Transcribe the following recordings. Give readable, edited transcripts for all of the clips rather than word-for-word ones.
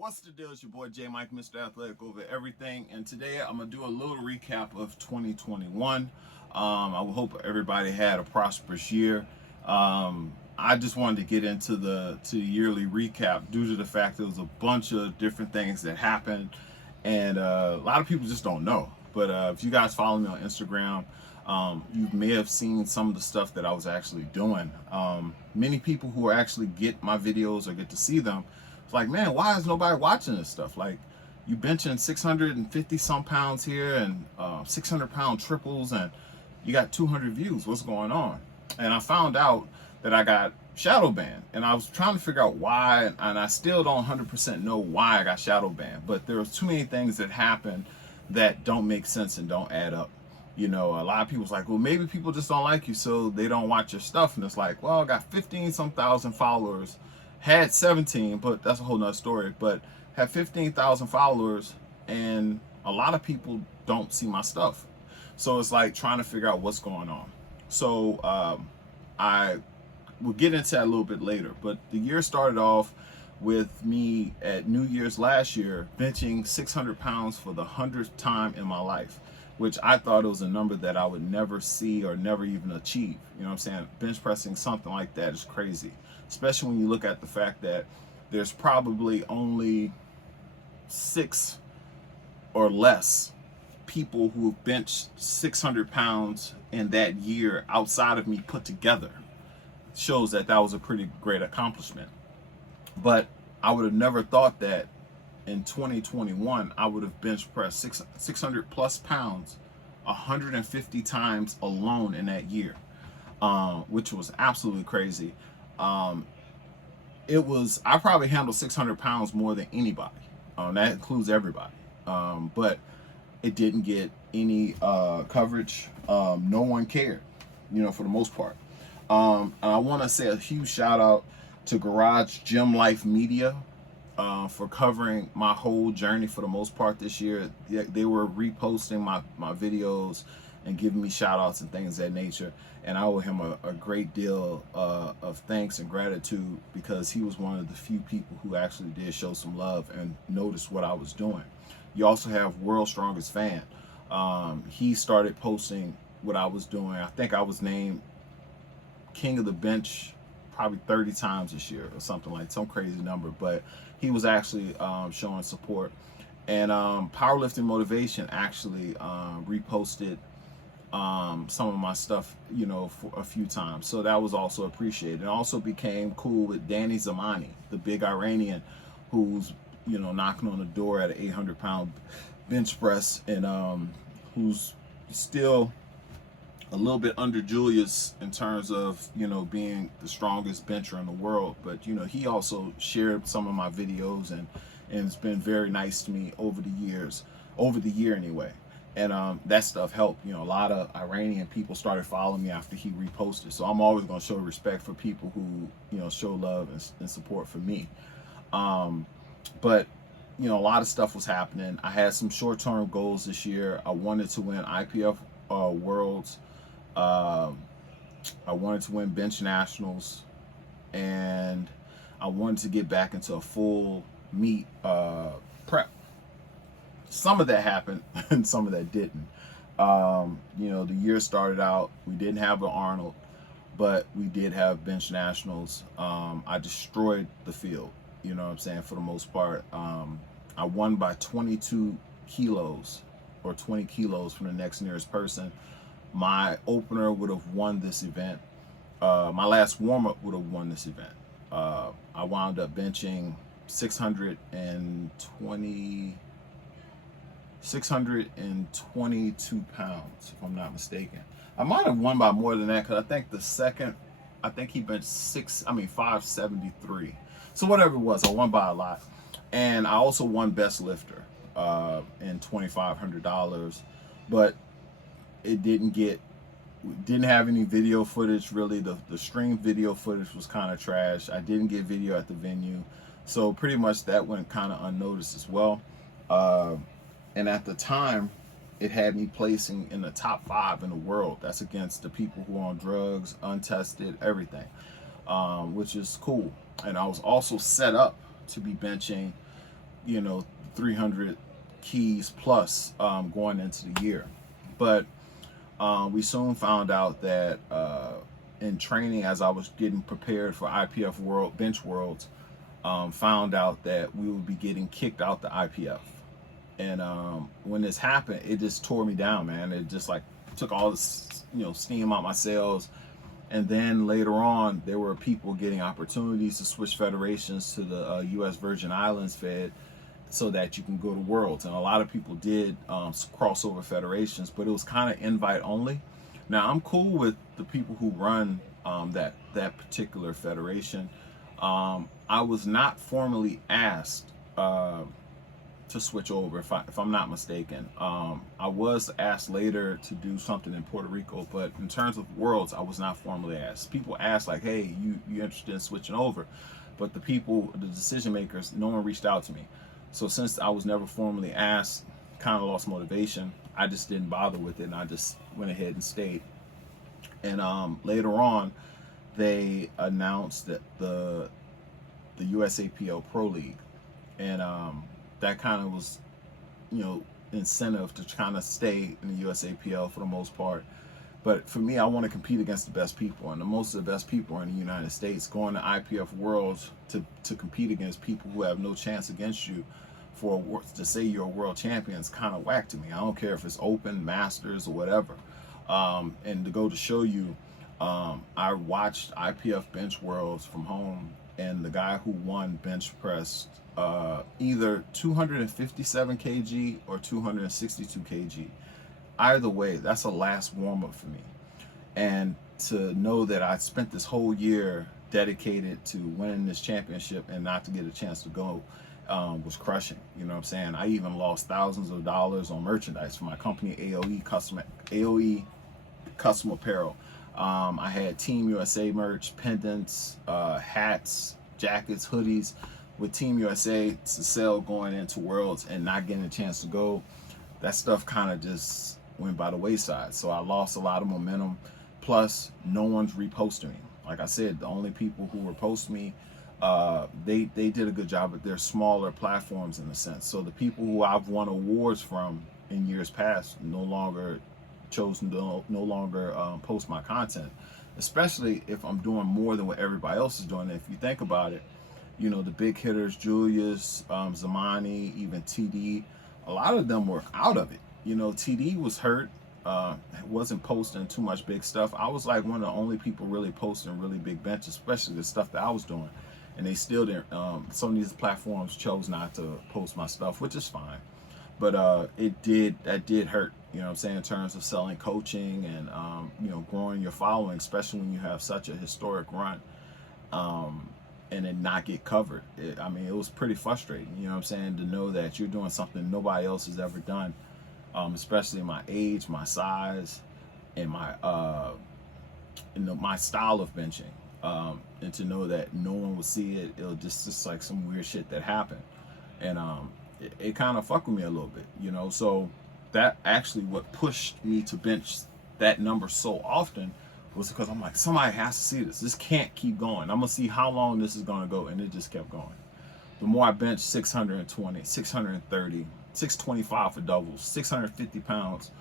What's the deal? It's your boy J Mike, Mr. Athletic over everything, and today I'm gonna do a little recap of 2021. I hope everybody had a prosperous year. I just wanted to get into the yearly recap due to the fact there was a bunch of different things that happened, and a lot of people just don't know. But if you guys follow me on Instagram, you may have seen some of the stuff that I was actually doing. Many people who actually get my videos or get to see them, it's like, man, why is nobody watching this stuff? Like, you benching 650 some pounds here and 600-pound triples, and you got 200 views. What's going on? And I found out that I got shadow banned, and I was trying to figure out why, and I still don't 100% know why I got shadow banned. But there was too many things that happened that don't make sense and don't add up. You know, a lot of people's like, well, maybe people just don't like you, so they don't watch your stuff. And it's like, well, I got 15 some thousand followers, had 17, but that's a whole nother story. But had 15,000 followers, and a lot of people don't see my stuff. So it's like trying to figure out what's going on. So I will get into that a little bit later. But the year started off with me at New Year's last year benching 600 pounds for the 100th time in my life, which I thought it was a number that I would never see or never even achieve. You know what I'm saying? Bench pressing something like that is crazy, especially when you look at the fact that there's probably only 6 or less people who have benched 600 pounds in that year outside of me put together. Shows that that was a pretty great accomplishment. But I would have never thought that in 2021 I would have bench pressed 600 plus pounds 150 times alone in that year, which was absolutely crazy. I probably handled 600 pounds more than anybody. That includes everybody. But it didn't get any coverage. No one cared, you know, for the most part. And I want to say a huge shout out to Garage Gym Life Media for covering my whole journey for the most part this year. They were reposting my videos and giving me shout outs and things of that nature. And I owe him a great deal of thanks and gratitude, because he was one of the few people who actually did show some love and noticed what I was doing. You also have World's Strongest Fan. He started posting what I was doing. I think I was named King of the Bench probably 30 times this year or something, like some crazy number. But he was actually showing support. And Powerlifting Motivation actually reposted some of my stuff, you know, for a few times. So that was also appreciated. And also became cool with Danny Zamani, the big Iranian who's, you know, knocking on the door at an 800-pound bench press, and who's still a little bit under Julius in terms of, you know, being the strongest bencher in the world. But, you know, he also shared some of my videos, and it's been very nice to me over the year anyway. And that stuff helped. You know, a lot of Iranian people started following me after he reposted. So I'm always going to show respect for people who, you know, show love and support for me. But, you know, a lot of stuff was happening. I had some short-term goals this year. I wanted to win IPF Worlds. I wanted to win Bench Nationals. And I wanted to get back into a full meet prep. Some of that happened and some of that didn't. You know, the year started out, we didn't have an Arnold, but we did have Bench Nationals. I destroyed the field, you know what I'm saying, for the most part. I won by 22 kilos or 20 kilos from the next nearest person. My opener would have won this event. My last warm-up would have won this event. I wound up benching 622 pounds, if I'm not mistaken. I might have won by more than that, because I think he benched 573. So whatever it was, I won by a lot. And I also won Best Lifter in $2,500, but it didn't have any video footage really. The stream video footage was kind of trash. I didn't get video at the venue, so pretty much that went kind of unnoticed as well. And at the time, it had me placing in the top 5 in the world. That's against the people who are on drugs, untested, everything, which is cool. And I was also set up to be benching 300 keys plus going into the year. But we soon found out that in training, as I was getting prepared for IPF World Bench Worlds, found out that we would be getting kicked out the IPF. And when this happened, it just tore me down, man. It just like took all the steam out my sails. And then later on, there were people getting opportunities to switch federations to the U.S. Virgin Islands Fed, so that you can go to Worlds. And a lot of people did crossover federations, but it was kind of invite only. Now I'm cool with the people who run that particular federation. I was not formally asked to switch over, if I'm not mistaken. I was asked later to do something in Puerto Rico, but in terms of Worlds, I was not formally asked. People asked like, hey, you interested in switching over? But the decision makers, no one reached out to me. So since I was never formally asked, kind of lost motivation. I just didn't bother with it, and I just went ahead and stayed. And later on, they announced that the USAPL Pro League, and that kind of was, incentive to kind of stay in the USAPL for the most part. But for me, I want to compete against the best people, and most of the best people are in the United States. Going to IPF Worlds to compete against people who have no chance against you to say you're a world champion is kind of whack to me. I don't care if it's open, masters, or whatever. And to go to show you, I watched IPF Bench Worlds from home, and the guy who won bench pressed either 257 kg or 262 kg. Either way, that's a last warm-up for me. And to know that I spent this whole year dedicated to winning this championship and not to get a chance to go was crushing. You know what I'm saying? I even lost thousands of dollars on merchandise for my company, AOE Custom Apparel. I had Team USA merch, pendants, hats, jackets, hoodies with Team USA to sell going into Worlds, and not getting a chance to go. That stuff kind of just went by the wayside. So I lost a lot of momentum. Plus, no one's reposting me. Like I said, the only people who repost me, they did a good job, but they're smaller platforms in a sense. So the people who I've won awards from in years past no longer post my content, especially if I'm doing more than what everybody else is doing. If you think about it, the big hitters, Julius, Zamani, even TD, a lot of them were out of it. TD was hurt, wasn't posting too much big stuff. I was like one of the only people really posting really big benches, especially the stuff that I was doing. And they still didn't, some of these platforms chose not to post my stuff, which is fine. But that did hurt, what I'm saying, in terms of selling coaching and, growing your following, especially when you have such a historic run. And then not get covered. It was pretty frustrating, what I'm saying, to know that you're doing something nobody else has ever done, especially my age, my size, and my my style of benching, and to know that no one will see it. It'll just like some weird shit that happened, and it kind of fucked with me a little bit, So that actually what pushed me to bench that number so often was because I'm like, somebody has to see this. This can't keep going. I'm going to see how long this is going to go. And it just kept going. The more I benched 620, 630, 625 for doubles, 650 pounds,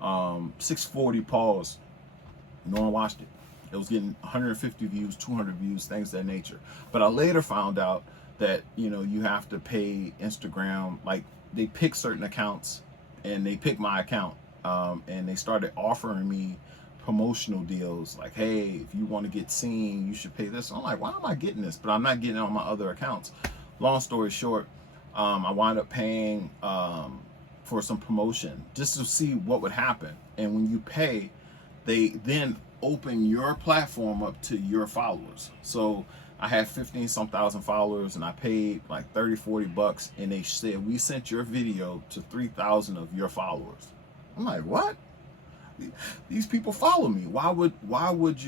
640 pause, no one watched it. It was getting 150 views, 200 views, things of that nature. But I later found out that, you have to pay Instagram. Like, they pick certain accounts, and they picked my account. And they started offering me promotional deals like, hey, if you want to get seen, you should pay this. I'm like, why am I getting this? But I'm not getting it on my other accounts. Long story short, I wound up paying for some promotion just to see what would happen. And when you pay, they then open your platform up to your followers. So I had 15-some thousand followers, and I paid like $30-40, and they said, we sent your video to 3,000 of your followers. I'm like, what? These people follow me. Why would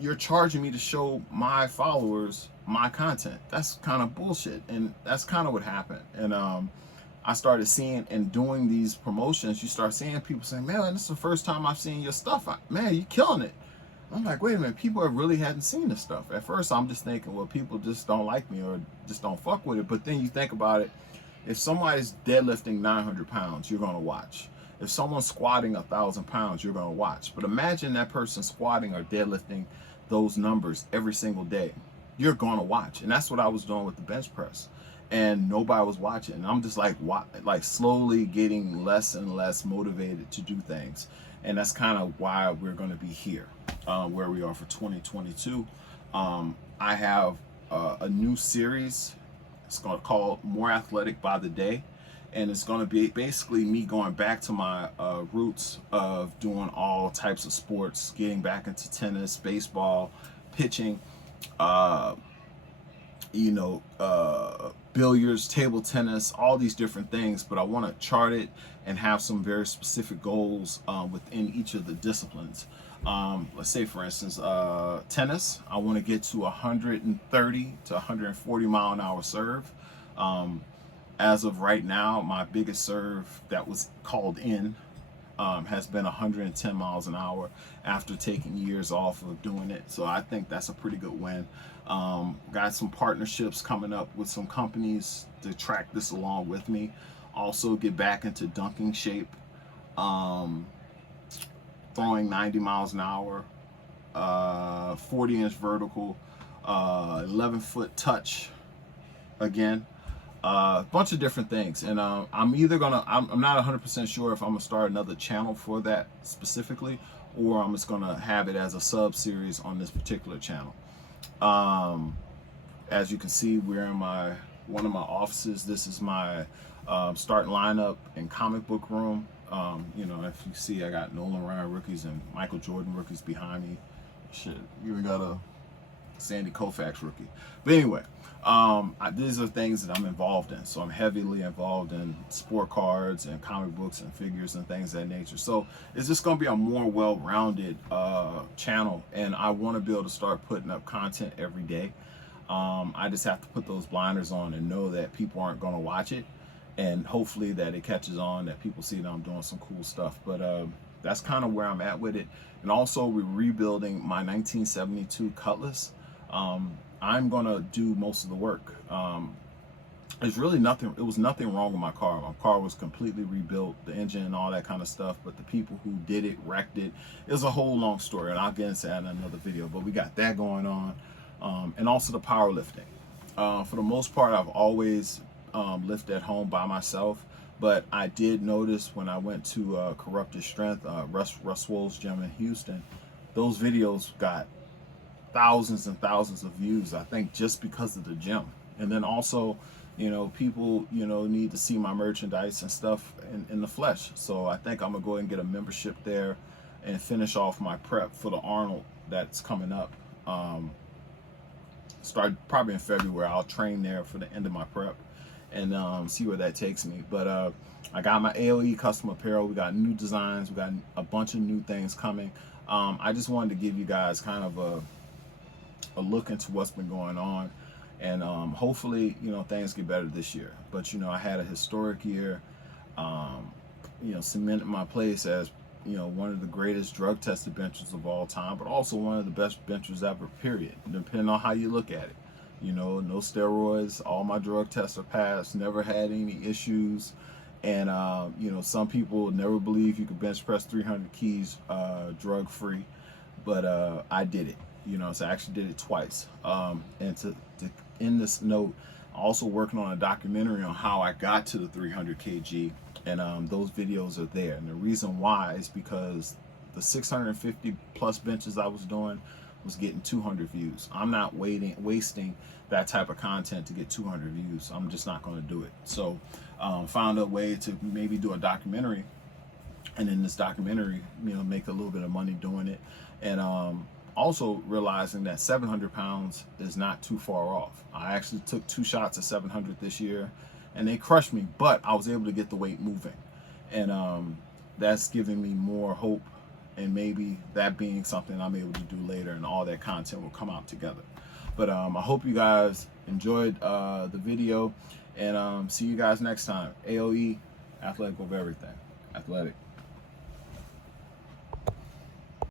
you're charging me to show my followers my content? That's kind of bullshit. And that's kind of what happened. And I started seeing and doing these promotions. You start seeing people saying, man, this is the first time I've seen your stuff. Man, you're killing it. I'm like, wait a minute, people have really hadn't seen this stuff. At first, I'm just thinking, well, people just don't like me or just don't fuck with it. But then you think about it, if somebody's deadlifting 900 pounds, you're gonna watch. If someone's squatting 1,000 pounds, you're gonna watch. But imagine that person squatting or deadlifting those numbers every single day. You're gonna watch, and that's what I was doing with the bench press, and nobody was watching. And I'm just like slowly getting less and less motivated to do things, and that's kind of why we're gonna be here, where we are for 2022. I have a new series. It's gonna call More Athletic by the Day, and it's going to be basically me going back to my roots of doing all types of sports, getting back into tennis, baseball, pitching, billiards, table tennis, all these different things. But I want to chart it and have some very specific goals within each of the disciplines. Let's say, for instance, tennis, I want to get to 130 to 140 mile an hour serve. As of right now, my biggest serve that was called in has been 110 miles an hour after taking years off of doing it. So I think that's a pretty good win. Got some partnerships coming up with some companies to track this along with me. Also get back into dunking shape, throwing 90 miles an hour, 40-inch vertical, 11-foot touch again. A bunch of different things, and I'm not 100% sure if I'm gonna start another channel for that specifically, or I'm just gonna have it as a sub series on this particular channel. As you can see, we're in one of my offices. This is my starting lineup and comic book room. If you see, I got Nolan Ryan rookies and Michael Jordan rookies behind me. Shit, you even got a Sandy Koufax rookie. But anyway, these are things that I'm involved in. So I'm heavily involved in sport cards and comic books and figures and things of that nature. So it's just going to be a more well-rounded channel, and I want to be able to start putting up content every day. I just have to put those blinders on and know that people aren't going to watch it, and hopefully that it catches on, that people see that I'm doing some cool stuff. But that's kind of where I'm at with it. And also, we're rebuilding my 1972 Cutlass. I'm gonna do most of the work. It was nothing wrong with my car. My car was completely rebuilt, the engine and all that kind of stuff, but the people who did it wrecked it. It was a whole long story, and I'll get into that in another video, but we got that going on. And also the powerlifting. For the most part, I've always lifted at home by myself, but I did notice when I went to Corrupted Strength, Russ Swole's gym in Houston, those videos got thousands and thousands of views, I think, just because of the gym. And then also, people, need to see my merchandise and stuff in the flesh. So I think I'm gonna go ahead and get a membership there and finish off my prep for the Arnold that's coming up. Start probably in February. I'll train there for the end of my prep and see where that takes me. But I got my AOE custom apparel. We got new designs. We got a bunch of new things coming. I just wanted to give you guys kind of a look into what's been going on, and hopefully things get better this year. But I had a historic year, cemented my place as one of the greatest drug tested benchers of all time, but also one of the best benchers ever, period, depending on how you look at it. No steroids, all my drug tests are passed, never had any issues. And some people never believe you could bench press 300 keys drug free, but I did it. So I actually did it twice. And to end this note, also working on a documentary on how I got to the 300 kg, and those videos are there. And the reason why is because the 650 plus benches I was doing was getting 200 views. I'm not wasting that type of content to get 200 views. I'm just not going to do it. So found a way to maybe do a documentary, and in this documentary, make a little bit of money doing it. And also realizing that 700 pounds is not too far off. I actually took 2 shots at 700 this year, and they crushed me, but I was able to get the weight moving. And that's giving me more hope, and maybe that being something I'm able to do later, and all that content will come out together. But I hope you guys enjoyed the video, and see you guys next time. AOE, athletic over everything. Athletic.